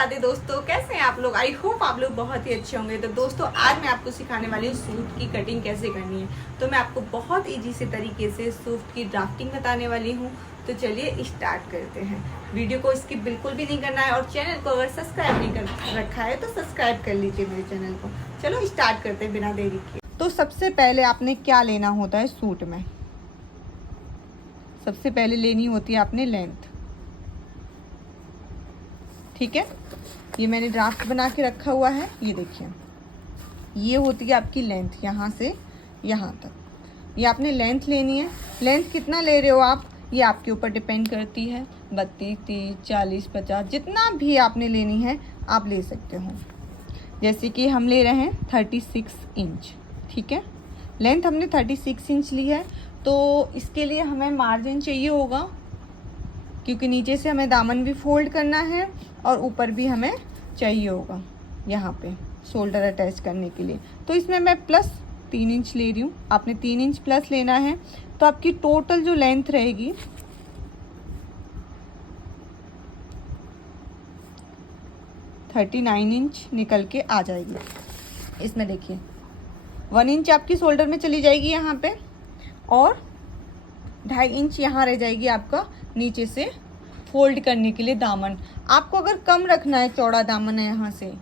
राधे दोस्तों, कैसे हैं आप लोग। आई होप आप लोग बहुत ही अच्छे होंगे। तो दोस्तों आज मैं आपको सिखाने वाली हूँ सूट की कटिंग कैसे करनी है। तो मैं आपको बहुत इजी से तरीके से सूट की ड्राफ्टिंग बताने वाली हूँ। तो चलिए स्टार्ट करते हैं। वीडियो को स्किप बिल्कुल भी नहीं करना है और चैनल को अगर सब्सक्राइब नहीं कर रखा है तो सब्सक्राइब कर लीजिए मेरे चैनल को। चलो स्टार्ट करते हैं बिना देरी के। तो सबसे पहले आपने क्या लेना होता है सूट में, सबसे पहले लेनी होती है आपने लेंथ। ठीक है, ये मैंने ड्राफ्ट बना के रखा हुआ है। ये देखिए, ये होती है आपकी लेंथ, यहाँ से यहाँ तक ये आपने लेंथ लेनी है। लेंथ कितना ले रहे हो आप, ये आपके ऊपर डिपेंड करती है। 32, 30, 40, 50 जितना भी आपने लेनी है आप ले सकते हो। जैसे कि हम ले रहे हैं 36 इंच। ठीक है, लेंथ हमने 36 इंच ली है। तो इसके लिए हमें मार्जिन चाहिए होगा, क्योंकि नीचे से हमें दामन भी फोल्ड करना है और ऊपर भी हमें चाहिए होगा यहाँ पे शोल्डर अटैच करने के लिए। तो इसमें मैं प्लस 3 इंच ले रही हूँ। आपने 3 इंच प्लस लेना है। तो आपकी टोटल जो लेंथ रहेगी 39 इंच निकल के आ जाएगी। इसमें देखिए 1 इंच आपकी शोल्डर में चली जाएगी यहाँ पे, और 2.5 इंच यहाँ रह जाएगी आपका नीचे से फोल्ड करने के लिए दामन। आपको अगर कम रखना है, चौड़ा दामन है यहाँ से,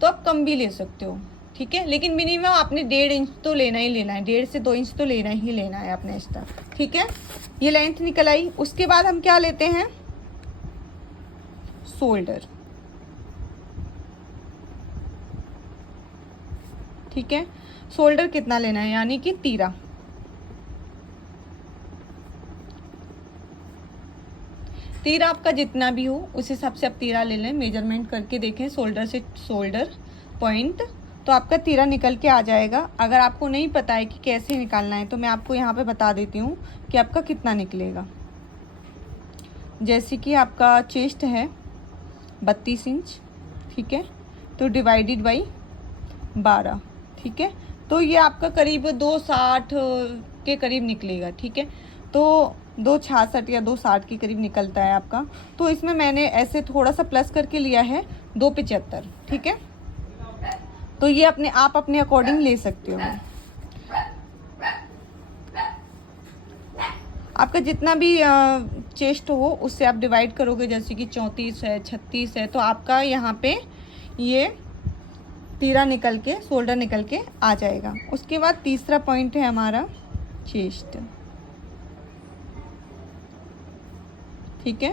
तो आप कम भी ले सकते हो। ठीक है, लेकिन मिनिमम आपने 1.5 इंच तो लेना ही लेना है, 1.5 से 2 इंच तो लेना ही लेना है आपने एक्स्ट्रा। ठीक है, ये लेंथ निकल आई। उसके बाद हम क्या लेते हैं, शोल्डर। ठीक है, शोल्डर कितना लेना है, यानी कि तीरा। तीरा आपका जितना भी हो उस हिसाब से आप तीरा ले लें। मेजरमेंट करके देखें शोल्डर से शोल्डर पॉइंट, तो आपका तीरा निकल के आ जाएगा। अगर आपको नहीं पता है कि कैसे निकालना है तो मैं आपको यहाँ पे बता देती हूँ कि आपका कितना निकलेगा। जैसे कि आपका चेस्ट है 32 इंच। ठीक है, तो डिवाइडेड बाई 12। ठीक है, तो ये आपका करीब 260 के करीब निकलेगा। ठीक है, तो 266 या 260 के करीब निकलता है आपका। तो इसमें मैंने ऐसे थोड़ा सा प्लस करके लिया है 275। ठीक है, तो ये आप अपने अकॉर्डिंग ले सकते हो। आपका जितना भी चेस्ट हो उससे आप डिवाइड करोगे। जैसे कि 34 है, 36 है, तो आपका यहाँ पे ये तीरा निकल के शोल्डर निकल के आ जाएगा। उसके बाद तीसरा पॉइंट है हमारा चेस्ट। ठीक है,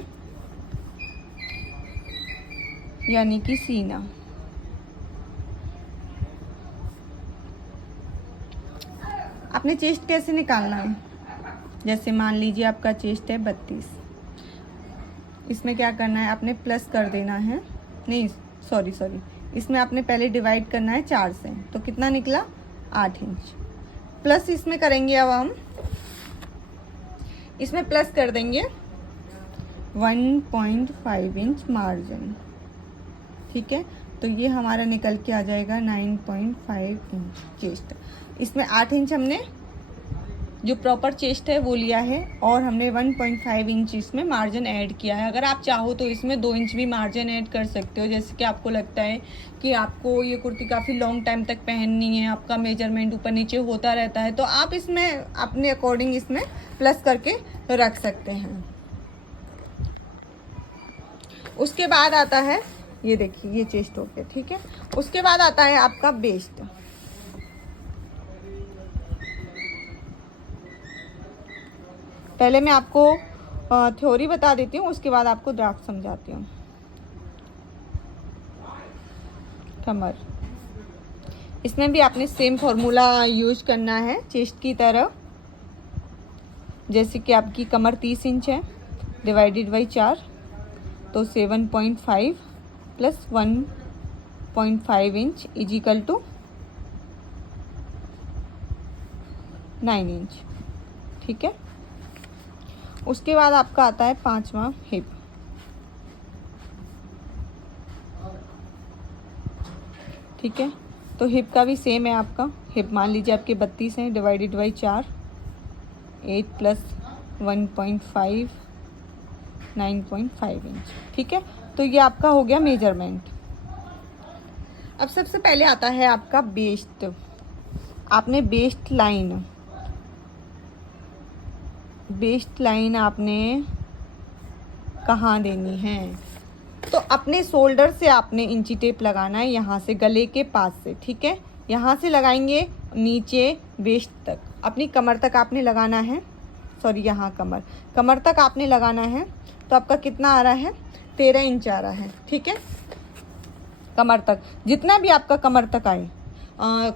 यानी कि सीना। आपने चेस्ट कैसे निकालना है, जैसे मान लीजिए आपका चेस्ट है 32, इसमें क्या करना है, आपने प्लस कर देना है। नहीं सॉरी, इसमें आपने पहले डिवाइड करना है 4 से। तो कितना निकला, 8 इंच। प्लस इसमें करेंगे, अब हम इसमें प्लस कर देंगे 1.5 इंच मार्जिन। ठीक है, तो ये हमारा निकल के आ जाएगा 9.5 इंच चेस्ट। इसमें 8 इंच हमने जो प्रॉपर चेस्ट है वो लिया है, और हमने 1.5 इंच इसमें मार्जिन ऐड किया है। अगर आप चाहो तो इसमें 2 इंच भी मार्जिन ऐड कर सकते हो। जैसे कि आपको लगता है कि आपको ये कुर्ती काफ़ी लॉन्ग टाइम तक पहननी है, आपका मेजरमेंट ऊपर नीचे होता रहता है, तो आप इसमें अपने अकॉर्डिंग इसमें प्लस करके रख सकते हैं। उसके बाद आता है, ये देखिए ये चेस्ट हो गया। ठीक है, उसके बाद आता है आपका वेस्ट। पहले मैं आपको थ्योरी बता देती हूँ, उसके बाद आपको ड्राफ्ट समझाती हूँ। कमर, इसमें भी आपने सेम फॉर्मूला यूज करना है चेस्ट की तरह। जैसे कि आपकी कमर 30 इंच है, डिवाइडेड बाई 4, तो 7.5 plus 1.5 inch equal to 9 inch. ठीक है, उसके बाद आपका आता है 5वां हिप। ठीक है, तो हिप का भी सेम है आपका। हिप मान लीजिए आपके 32 हैं, डिवाइडेड बाई 4, 8 प्लस 1.5 9.5 इंच। ठीक है, तो ये आपका हो गया मेजरमेंट। अब सबसे पहले आता है आपका वेस्ट। आपने वेस्ट लाइन आपने कहाँ देनी है? तो अपने शोल्डर से आपने इंची टेप लगाना है, यहाँ से गले के पास से, ठीक है। यहाँ से लगाएंगे नीचे वेस्ट तक, अपनी कमर तक आपने लगाना है, सॉरी यहाँ कमर तक आपने लगाना है। तो आपका कितना आ रहा है? 13 इंच आ रहा है, ठीक है। कमर तक, जितना भी आपका कमर तक आए।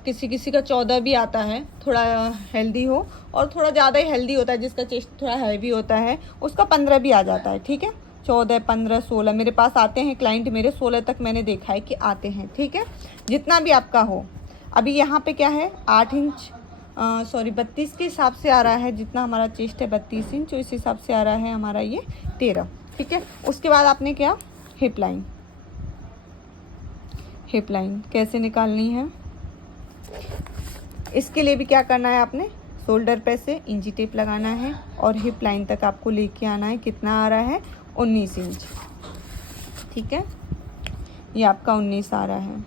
किसी किसी का 14 भी आता है, थोड़ा हेल्दी हो, और थोड़ा ज़्यादा ही हेल्दी होता है जिसका चेस्ट थोड़ा हैवी होता है, उसका 15 भी आ जाता है, ठीक है। 14, 15, 16 मेरे पास आते हैं क्लाइंट मेरे, 16 तक मैंने देखा है कि आते हैं, ठीक है। जितना भी आपका हो। अभी यहाँ पे क्या है, 8 इंच 32 के हिसाब से आ रहा है, जितना हमारा चेस्ट है 32 इंच, तो इस हिसाब से आ रहा है हमारा ये 13, ठीक है। उसके बाद आपने क्या, हिप लाइन कैसे निकालनी है? इसके लिए भी क्या करना है, आपने शोल्डर पे से इंची टेप लगाना है और हिप लाइन तक आपको लेके आना है। कितना आ रहा है? 19 इंच, ठीक है। ये आपका 19 आ रहा है।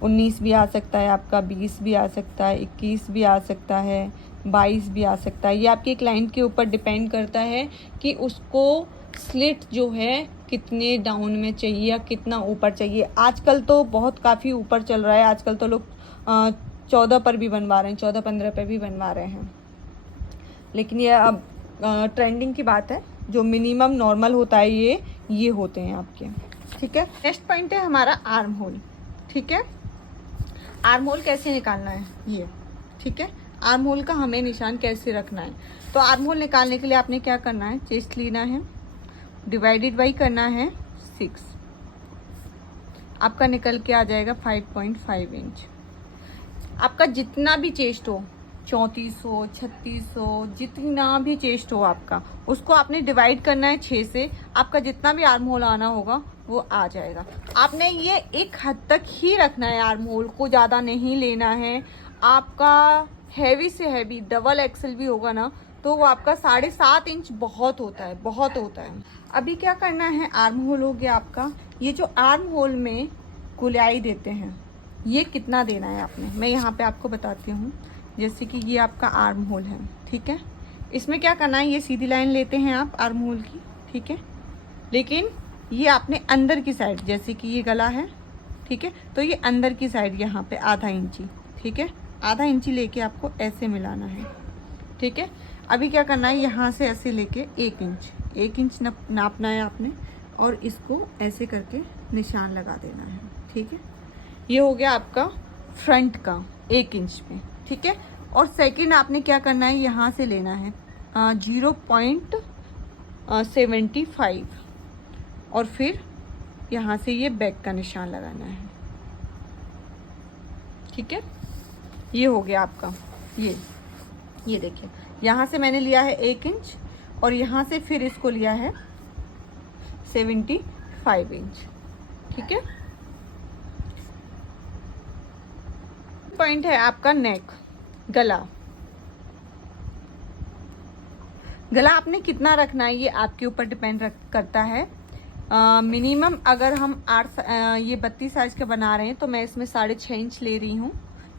19 भी आ सकता है आपका, 20 भी आ सकता है, 21 भी आ सकता है, 22 भी आ सकता है। ये आपके क्लाइंट के ऊपर डिपेंड करता है कि उसको स्लिट जो है कितने डाउन में चाहिए या कितना ऊपर चाहिए। आजकल तो बहुत काफ़ी ऊपर चल रहा है, आजकल तो लोग 14 पर भी बनवा रहे हैं, 14-15 पर भी बनवा रहे हैं। लेकिन ये अब ट्रेंडिंग की बात है, जो मिनिमम नॉर्मल होता है ये होते हैं आपके, ठीक है। नेक्स्ट पॉइंट है हमारा आर्म होल, ठीक है। आर्म होल कैसे निकालना है ये, ठीक है। आर्म होल का हमें निशान कैसे रखना है? तो आर्म होल निकालने के लिए आपने क्या करना है, चेस्ट लेना है, डिवाइडेड बाई करना है 6, आपका निकल के आ जाएगा 5.5 इंच। आपका जितना भी चेस्ट हो, 34 हो, 36 हो, जितना भी चेस्ट हो आपका, उसको आपने डिवाइड करना है 6 से। आपका जितना भी आर्म होल आना होगा वो आ जाएगा। आपने ये एक हद तक ही रखना है, आर्म होल को ज़्यादा नहीं लेना है। आपका हैवी से हैवी डबल एक्सल भी होगा ना, तो वो आपका 7.5 इंच बहुत होता है। अभी क्या करना है, आर्म होल हो गया आपका। ये जो आर्म होल में गुलाई देते हैं, ये कितना देना है आपने, मैं यहाँ पे आपको बताती हूँ। जैसे कि ये आपका आर्म होल है, ठीक है। इसमें क्या करना है, ये सीधी लाइन लेते हैं आप आर्म होल की, ठीक है। लेकिन ये आपने अंदर की साइड, जैसे कि ये गला है, ठीक है, तो ये अंदर की साइड यहाँ पे आधा इंची, ठीक है, आधा इंची लेके आपको ऐसे मिलाना है, ठीक है। अभी क्या करना है, यहाँ से ऐसे लेके 1 इंच नापना है आपने, और इसको ऐसे करके निशान लगा देना है, ठीक है। ये हो गया आपका फ्रंट का 1 इंच में, ठीक है। और सेकंड आपने क्या करना है, यहाँ से लेना है 0.75, और फिर यहाँ से ये बैक का निशान लगाना है, ठीक है। ये हो गया आपका, ये देखिए, यहाँ से मैंने लिया है 1 इंच, और यहाँ से फिर इसको लिया है 75 इंच, ठीक है। पॉइंट है आपका नेक, गला आपने कितना रखना है ये आपके ऊपर डिपेंड करता है। मिनिमम अगर हम ये 32 साइज के बना रहे हैं, तो मैं इसमें 6.5 इंच ले रही हूँ,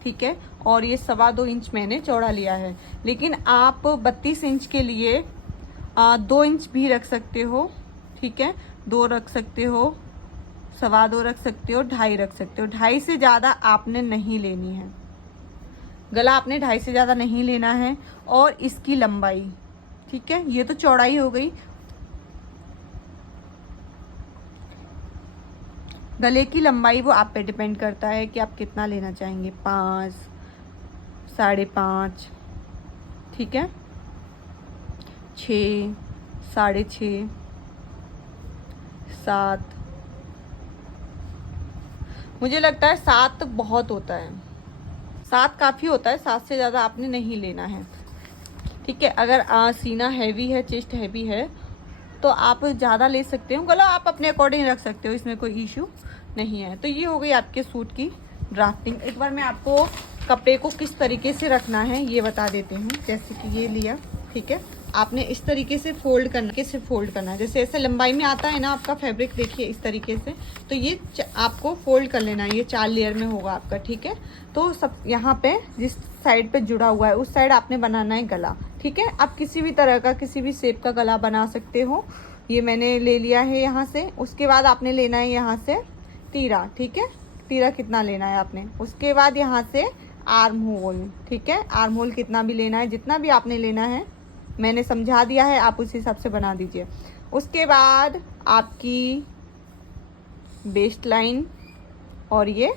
ठीक है। और ये 2.25 इंच मैंने चौड़ा लिया है। लेकिन आप 32 इंच के लिए 2 इंच भी रख सकते हो, ठीक है, 2 रख सकते हो, 2.25 रख सकते हो, 2.5 रख सकते हो। 2.5 से ज़्यादा आपने नहीं लेनी है, गला आपने 2.5 से ज़्यादा नहीं लेना है। और इसकी लंबाई, ठीक है, ये तो चौड़ाई हो गई। गले की लंबाई वो आप पे डिपेंड करता है कि आप कितना लेना चाहेंगे, 5, 5.5, ठीक है, 6, 6.5, 7। मुझे लगता है 7 बहुत होता है, 7 काफ़ी होता है, 7 से ज़्यादा आपने नहीं लेना है, ठीक है। अगर सीना हैवी है, चेस्ट हैवी है, तो आप ज़्यादा ले सकते हो, गला आप अपने अकॉर्डिंग रख सकते हो, इसमें कोई इशू नहीं है। तो ये हो गई आपके सूट की ड्राफ्टिंग। एक बार मैं आपको कपड़े को किस तरीके से रखना है ये बता देती हूँ। जैसे कि ये लिया, ठीक है, आपने इस तरीके से फोल्ड करना है। जैसे ऐसे लंबाई में आता है ना आपका फैब्रिक, देखिए इस तरीके से, तो ये आपको फोल्ड कर लेना है। ये 4 लेयर में होगा आपका, ठीक है। तो सब यहाँ पे जिस साइड पे जुड़ा हुआ है उस साइड आपने बनाना है गला, ठीक है। आप किसी भी तरह का, किसी भी शेप का गला बना सकते हो। ये मैंने ले लिया है यहाँ से। उसके बाद आपने लेना है यहाँ से तीरा, ठीक है। तीरा कितना लेना है आपने। उसके बाद यहाँ से आर्म होल, ठीक है। आर्म होल कितना भी लेना है, जितना भी आपने लेना है मैंने समझा दिया है, आप उस हिसाब से बना दीजिए। उसके बाद आपकी वेस्ट लाइन और ये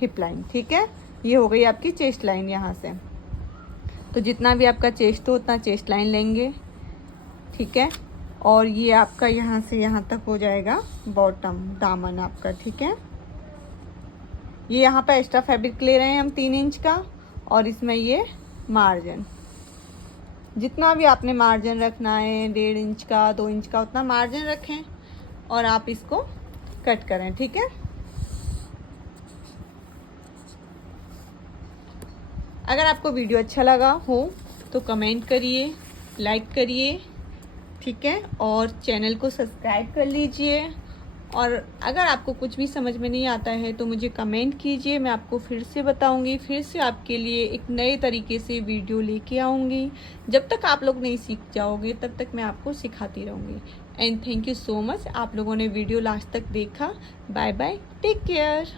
हिप लाइन, ठीक है। ये हो गई आपकी चेस्ट लाइन यहाँ से। तो जितना भी आपका चेस्ट हो उतना चेस्ट लाइन लेंगे, ठीक है। और ये आपका यहाँ से यहाँ तक हो जाएगा बॉटम, दामन आपका, ठीक है। ये यहाँ पे एक्स्ट्रा फैब्रिक ले रहे हैं हम 3 इंच का, और इसमें ये मार्जिन, जितना भी आपने मार्जिन रखना है 1.5 इंच का, 2 इंच का, उतना मार्जिन रखें और आप इसको कट करें, ठीक है। अगर आपको वीडियो अच्छा लगा हो तो कमेंट करिए, लाइक करिए, ठीक है। और चैनल को सब्सक्राइब कर लीजिए। और अगर आपको कुछ भी समझ में नहीं आता है तो मुझे कमेंट कीजिए, मैं आपको फिर से बताऊंगी, फिर से आपके लिए एक नए तरीके से वीडियो लेके आऊँगी। जब तक आप लोग नहीं सीख जाओगे तब तक मैं आपको सिखाती रहूँगी। And thank you so much, आप लोगों ने वीडियो लास्ट तक देखा। Bye bye, take care.